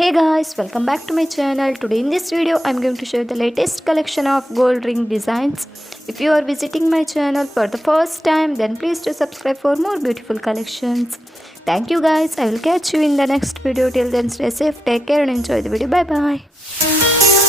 Hey guys, welcome back to my channel. Today in this video I'm going to show you the latest collection of gold ring designs. If you are visiting my channel for the first time, then please do subscribe for more beautiful collections. Thank you guys. I will catch you in the next video. Till then, stay safe, take care and enjoy the video. Bye bye.